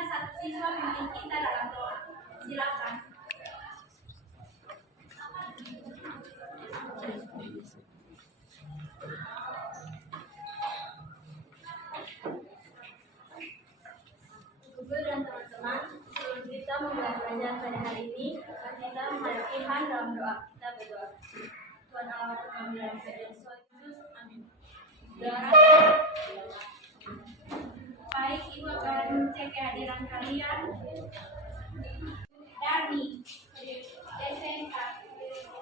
Minta satu siswa pimpin kita dalam doa. Silakan. Guru dan teman-teman, sebelum kita memulai belajar pada hari ini, kita menghadap Tuhan dalam doa. Kita berdoa. Tuhan Allah kami dalam keadaan Yesus, amin. Doa. Baik, Ibu akan cek kehadiran kalian. Darmi, Desenka,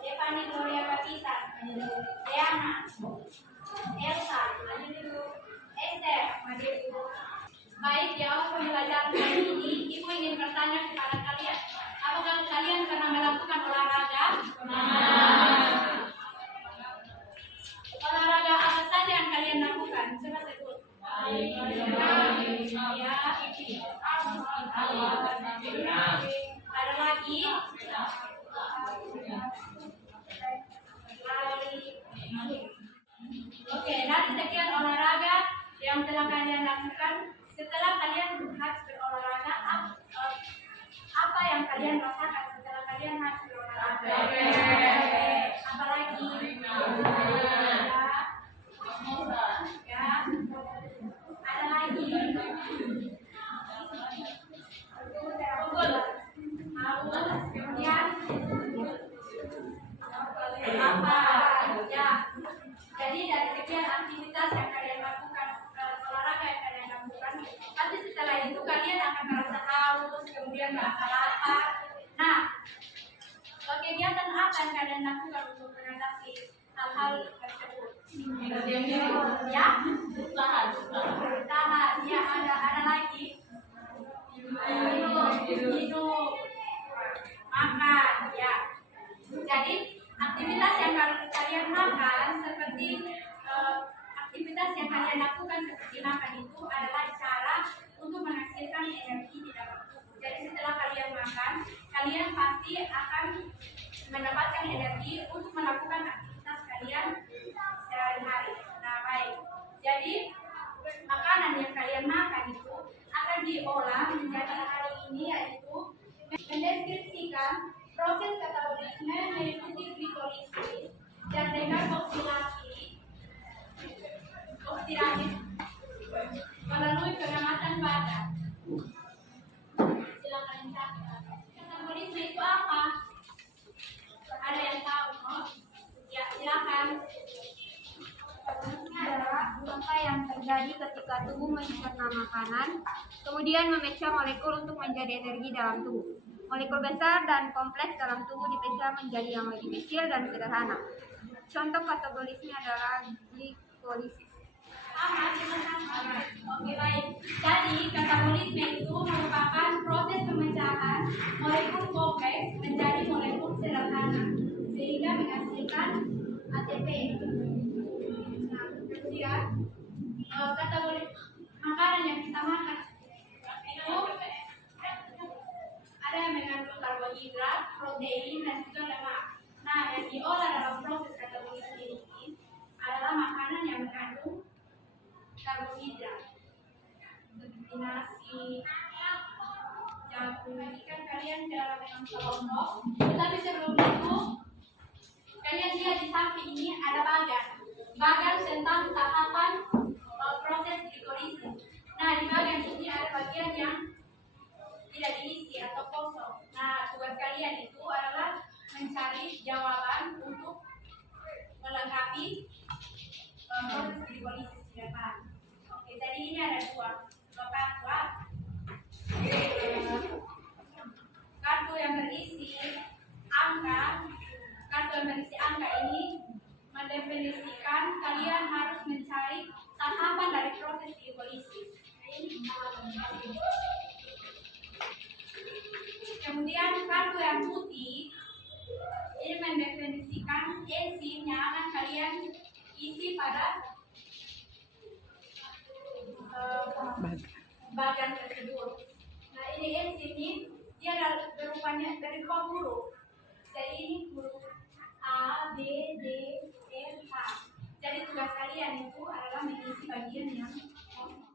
Devani Gloria Kapitan, Deana, Elsa, Esther. Baik, di awal pembelajaran hari ini, Ibu ingin bertanya kepada kalian, apakah kalian pernah melakukan olahraga? Olahraga apa saja yang kalian lakukan? Coba sebut. Ada lagi? Oke, dari sekian olahraga yang telah kalian lakukan, setelah kalian habis berolahraga, apa yang kalian rasakan setelah kalian habis berolahraga? Apa lagi? Ya. Ada lagi? Pukul. Haus. Kemudian apa? Ya. Jadi dari sekian aktivitas yang kalian lakukan, olahraga yang kalian lakukan, nanti setelah itu kalian akan merasa haus, kemudian merasa lapar. Nah, kegiatan apa yang kalian lakukan untuk mengatasi hal-hal tersebut? Ya? Tahan. Ya, ada lagi? Minum. Makan. Ya. Jadi aktivitas yang kalian makan seperti aktivitas yang kalian lakukan seperti makan itu adalah cara untuk menghasilkan energi di dalam tubuh. Jadi setelah kalian makan, kalian pasti akan mendapatkan energi untuk melakukan aktivitas kalian sehari-hari. Nah, baik. Jadi makanan yang kalian makan itu akan diolah menjadi hari ini, yaitu mendeskripsikan proses katabolisme meliputi glikolisis dan dengan oksidasi melalui pengamatan badan. Silakan catat. Katabolisme itu apa? Ada yang tahu? Ya, silakan. Katabolisme adalah apa yang terjadi ketika tubuh mencerna makanan, kemudian memecah molekul untuk menjadi energi dalam tubuh. Molekul besar dan kompleks dalam tubuh dipecah menjadi yang lebih kecil dan sederhana. Contoh katabolisme adalah glikolisis. Oke, baik. Jadi katabolisme itu merupakan proses pemecahan molekul kompleks menjadi molekul sederhana sehingga menghasilkan ATP. Nah, kemudian katabolisme makanan yang kita makan itu ada yang mengandung karbohidrat, protein, dan juga lemak. Nah, yang diolah dalam proses katabolisme ini adalah makanan yang mengandung karbohidrat, seperti nasi, jagung. Ini kan kalian dalam memang kelompok, tetapi sebelum itu kalian lihat di samping ini ada bagan tentang tahapan proses glikolisis. Nah, di bagian ini ada bagian yang tidak diisi atau kosong. Nah, tugas kalian itu adalah mencari jawaban untuk melengkapi proses glikolisis di depan. Oke, jadi ini ada dua kartu yang berisi angka. Kartu yang berisi angka ini mendefinisikan kalian harus mencari tahapan dari proses glikolisis. Kemudian kartu yang putih ini mendefinisikan enzim yang akan kalian isi pada bagian tersebut. Nah, ini enzim ini dia berupanya dari dua huruf. Jadi ini huruf A, B, D, E, H. Jadi tugas kalian itu adalah mengisi bagian yang kosong.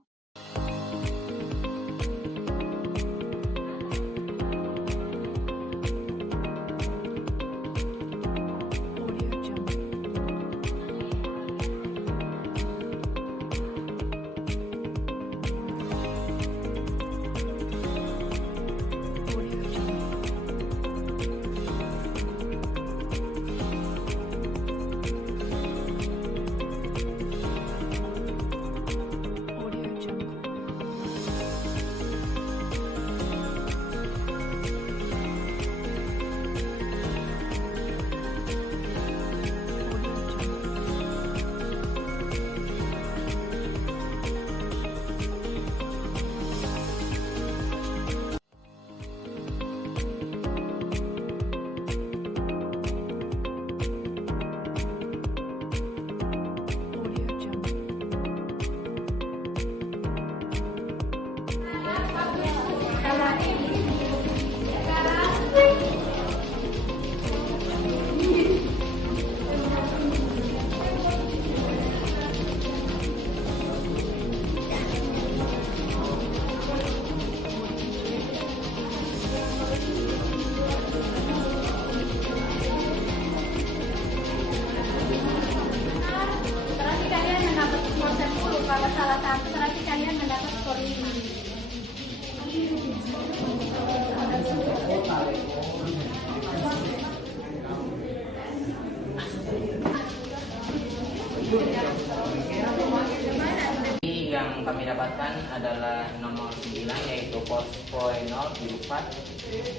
digunakan adalah nomor 9 yaitu fosfoenol pirufat,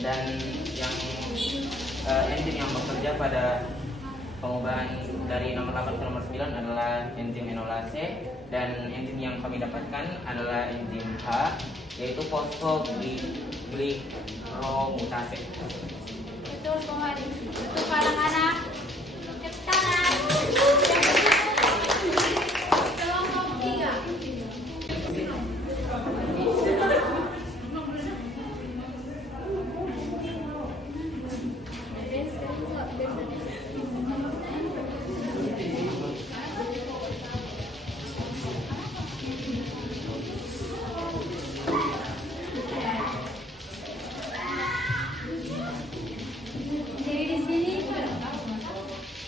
dan yang enzim yang bekerja pada pengubahan dari nomor 8 ke nomor 9 adalah enzim enolase, dan enzim yang kami dapatkan adalah enzim H yaitu fosfoglikiromutase. Betul, Komadi. Untuk anak-anak, tepuk tangan. Kelompok 3. Jadi di sini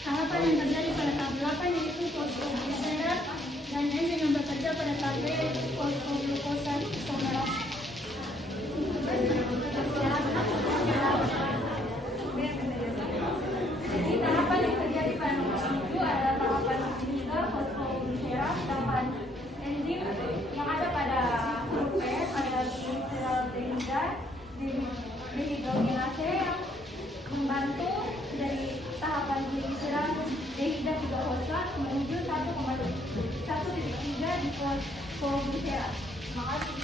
tahapan yang terjadi pada tahap 8 yaitu fosfoglisera, dan enzim yang bekerja pada tahap B yaitu fosfoglukosa isomerase. Jadi tahapan yang terjadi pada nomor 7 adalah tahapan gliser fosfoglisera, tahapan enzim yang ada pada huruf P pada gliserol dehidrogenase yang membantu dari tahapan gliseran dehida 3 fosfat menuju 1,3 di fosfoglisera. Makasih.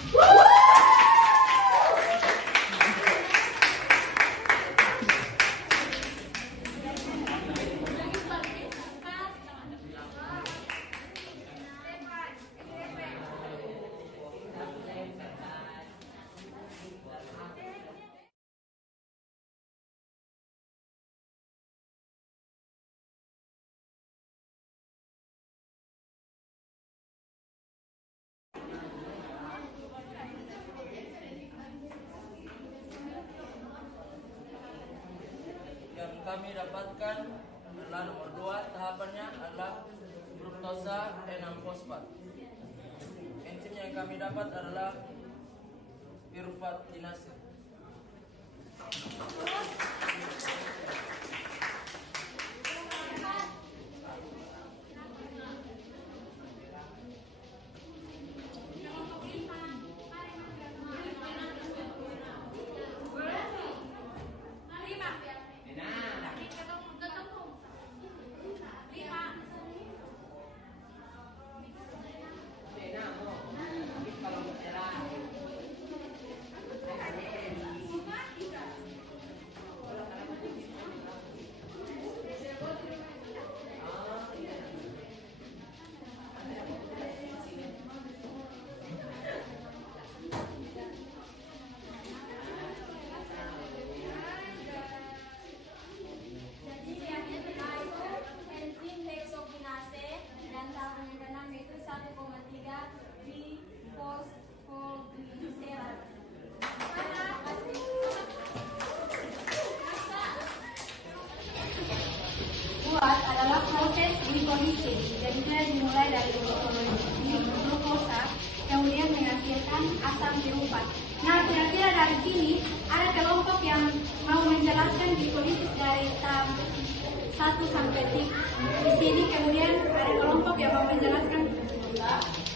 Yang kami dapatkan adalah nomor 2, tahapannya adalah fruktosa 6 fosfat. Enzim yang kami dapat adalah pirufat kinase. Jadi yang kedua itu enzim heksokinase, dan tahap yang keenam yaitu 1,3 di fosfoglisera. Buat adalah proses glikolisis. Jadi dia dimulai dari glukosa, kemudian menghasilkan asam pirufat. Nah, kira-kira dari sini ada kelompok yang mau menjelaskan glikolisis dari tahap 1 sampai 3. Di sini kemudian ada kelompok yang mau menjelaskan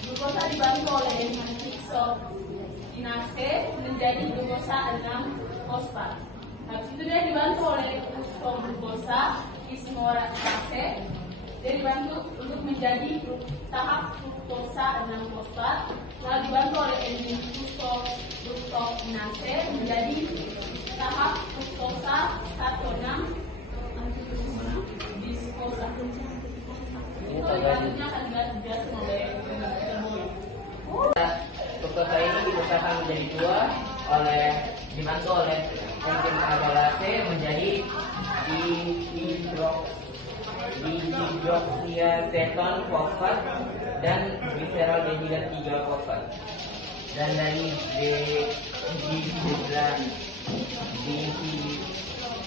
Glukosa dibantu oleh enzim heksokinase menjadi glukosa 6 fosfat. Habis itu dia dibantu oleh fosfoglukosa isomerase. Dia dibantu untuk menjadi tahap fruktosa 6 fosfat. Lalu dibantu oleh enzim fosfoglukokinase menjadi tahap fruktosa 1,6 diskosa. Selanjutnya akan dijelaskan oleh Fruktosa ini dipecahkan menjadi 2 dibantu oleh enzim enolase menjadi dihidroksiaceton fosfat dan gliserol dehida 3 fosfat. Dan dari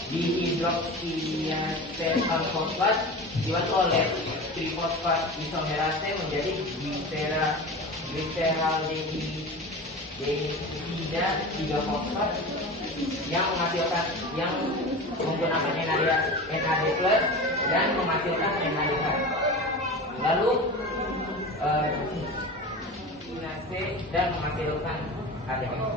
dihidroksiaceton fosfat dibantu oleh trifosfat isomerase menjadi gliserol dehida 3 fosfat yang menggunakan NAD plus dan menghasilkan NADH. Lalu kinase dan menghasilkan ADN.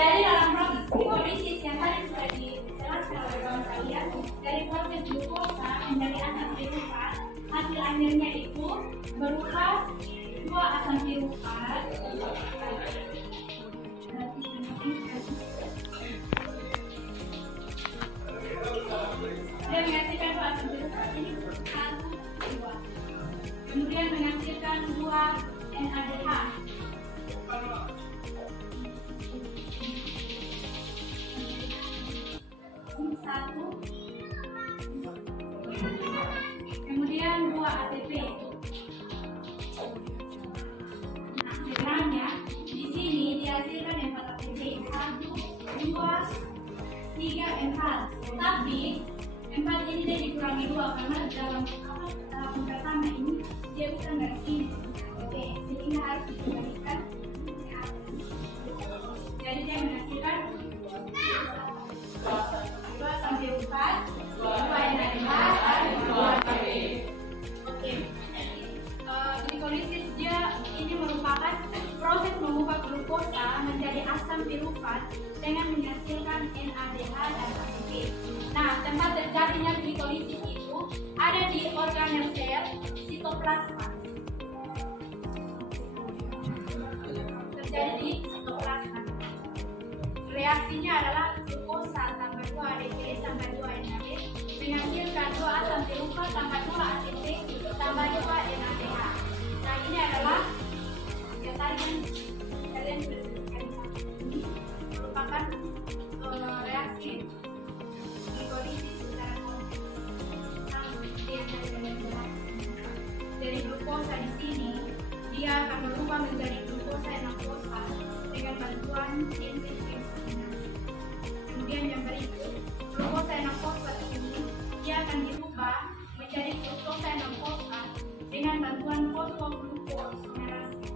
Dari dalam proses hidrolisis yang tadi sudah dijelaskan oleh kawan kalian, dari proses glukosa menjadi asam pirufat, hasil akhirnya itu berupa dua asam pirufat. Dia menghasilkan dua asam pirufat, ini satu, dua. Kemudian menghasilkan dua NADH. Satu, kemudian 2 ATP. Nah, sebenarnya di sini dihasilkan 4 ATP. 1, 2, 3, 4. Tapi 4 ini dia dikurangi 2 karena dalam tahap pertama ini dia bukan dari sini. Oke, sehingga harus dikembalikan ke atas. Jadi dia menghasilkan 2 sampai 4, 2 NADH, dan 2 ATP. Oke, glikolisis dia ini merupakan proses mengubah glukosa menjadi asam pirufat dengan menghasilkan NADH dan ATP. Nah, tempat terjadinya glikolisis itu ada di organel sel sitoplasma. Terjadi di sitoplasma. Reaksinya adalah glukosa tambah 2 ADP tambah 2 NAD menghasilkan 2 asam pirufat tambah 2 ATP tambah 2 NADH. Nah, ini adalah yang tadi kalian sudah sebutkan ini merupakan reaksi glikolisis secara kompleks. Nah, seperti yang tadi kalian jelaskan. Dari glukosa di sini dia akan berubah menjadi glukosa 6-fosfat dengan bantuan enzim. Kemudian yang berikut, glukosa 6-fosfat ini dia akan dirubah menjadi fruktosa 6-fosfat dengan bantuan fosfoglukosinasi.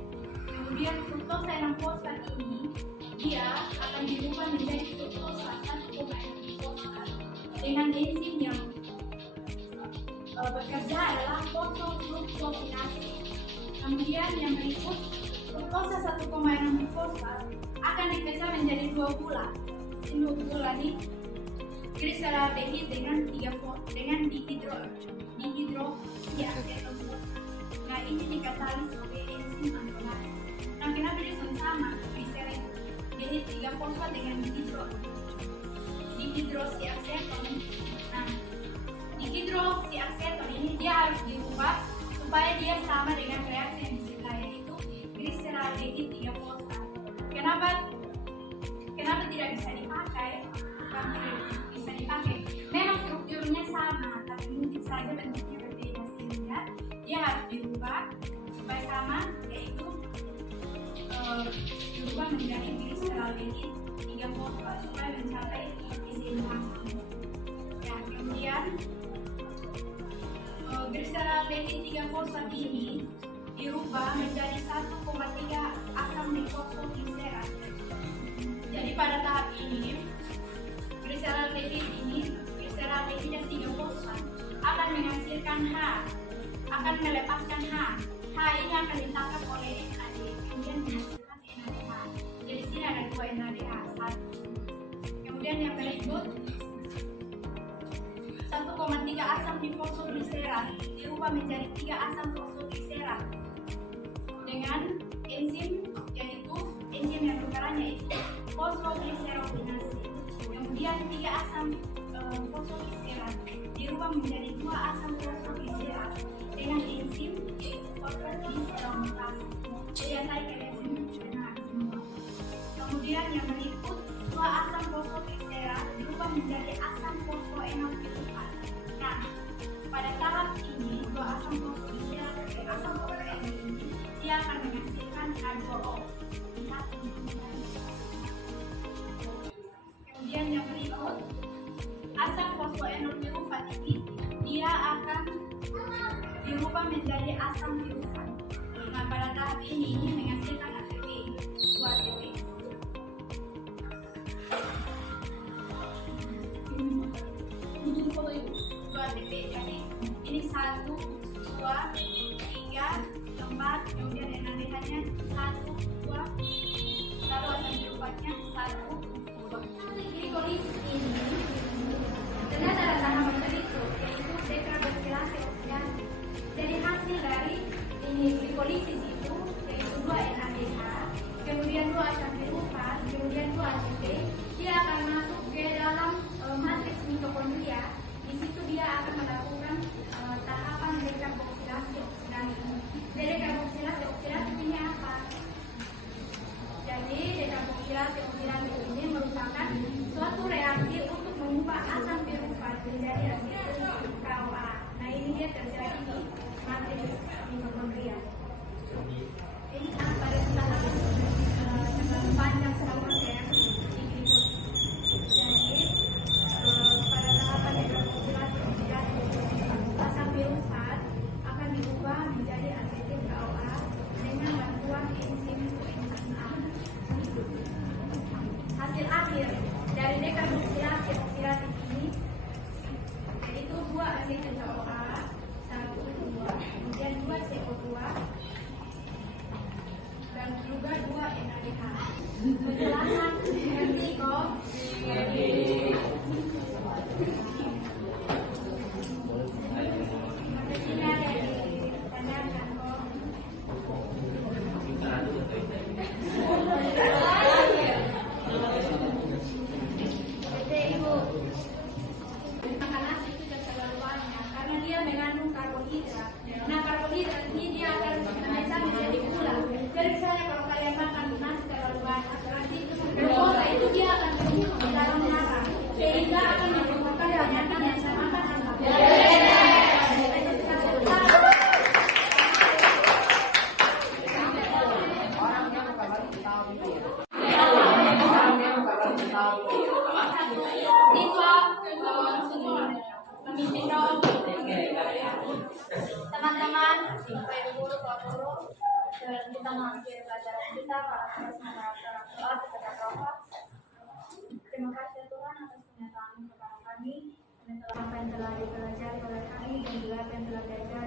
Kemudian fruktosa 6-fosfat ini dia akan dirubah menjadi fruktosa 1,6-fosfat dengan enzim yang bekerja adalah fosfoglukosinasi. Kemudian yang berikut, fruktosa 1,6-fosfat akan dipecah menjadi 2 gula. Ini gula nih gliseraldehid dengan dihidroksiaceton. Nah, ini dikatalis oleh enzim amilase. Nah, kenapa dia sama gliseraldehid 3-fosfat dengan dihidroksiaceton? Nah, dihidroksiaceton ini dia harus dirubah supaya dia sama dengan reaksi yang di sebelah, yaitu gliseraldehid 3-fosfat. Kenapa tidak bisa dipakai? Bukan tidak bisa dipakai. Memang strukturnya sama, tapi mungkin saja bentuknya berbeda, sehingga dia harus dirubah supaya sama, yaitu dirubah menjadi gliseraldehid 3-fosfat supaya mencapai keseimbangan. Ya, kemudian gliseraldehid 3-fosfat ini dirubah menjadi 1,3 asam nifosfoglycerat. Jadi pada tahap ini gliseraldehid dan 3-fosfat akan menghasilkan H, akan melepaskan H. H ini akan ditangkap oleh NAD, kemudian menghasilkan NADH. Jadi sini ada 2 NADH, 1. Kemudian yang berikut 1,3 asam nifosfoglycerat dirubah menjadi 3 asam fosfoglycerat dengan enzim, yaitu enzim yang berperannya itu fosfoglycerokinase. Kemudian 3 asam fosfoglycerat dirubah menjadi 2 asam fosfoglycerat dengan enzim fosfoglyceromutase. Jadi yang tadi kalian sebutkan semua. Kemudian yang berikut 2 asam fosfoglycerat dirubah menjadi asam fosfoenolpirufat. Nah, pada tahap ini 2 asam fosfoglycerat dan asam fosfoenol ini dia akan menghasilkan H2O. Kemudian yang berikut asam fosfoenol pirufat ini dia akan dirubah menjadi asam pirufat. Nah, pada tahap ini menghasilkan ATP 2 ATP. 2 ATP. Jadi ini 1, 2, 3, 4, kemudian NADH-nya 1, 2, lalu asam piruvatnya 1, 2. Glikolisis ini ternyata ada tahapan berikut, yaitu dekarboksilasi oksidasi. Jadi hasil dari ini glikolisis itu yaitu 2 NADH, kemudian 2 asam pirufat, kemudian 2 ATP, dia akan masuk ke dalam matriks mitokondria. Di situ dia akan melakukan tahapan dekarboksilasi oksidasi. Dekarboksilasi oksidasi ini apa? Jadi dekarboksilasi oksidasi ini merupakan suatu reaksi untuk mengubah asam pirufat menjadi asetil KOA. Nah, ini dia terjadi di matriks mitokondria. Ini pada tahapan panjang proses di glikolisis. Jadi pada tahapan dekarboksilasi oksidasi asam pirufat akan diubah menjadi asetil KOA dengan bantuan enzim A. Hasil akhir dari dekarboksilasi oksidasi ini yaitu 2 asetil KOA 1, 2, kemudian 2 CO2 dan juga 2 NADH. Penjelasan ngerti kok? Sini ada yang ditanyakan kok. Oke, Ibu. Makanan itu sudah terlalu banyak karena dia mengandung karbohidrat. Nah, karbohidrat ini dia akan memecah menjadi gula. Jadi misalnya kalau kalian makan nasi terlalu banyak, nanti glukosa itu dia akan tumbuh di dalam darah sehingga akan menyebabkan penyakit yang dinamakan asam. Siswa memimpin dong. Teman-teman, Bapak Ibu guru, Pak Guru, kita mengakhiri pelajaran kita para orang tua kepada Bapak. Terima kasih Tuhan atas pernyataan kepada kami, apa yang telah dipelajari oleh kami dan juga apa yang telah diajar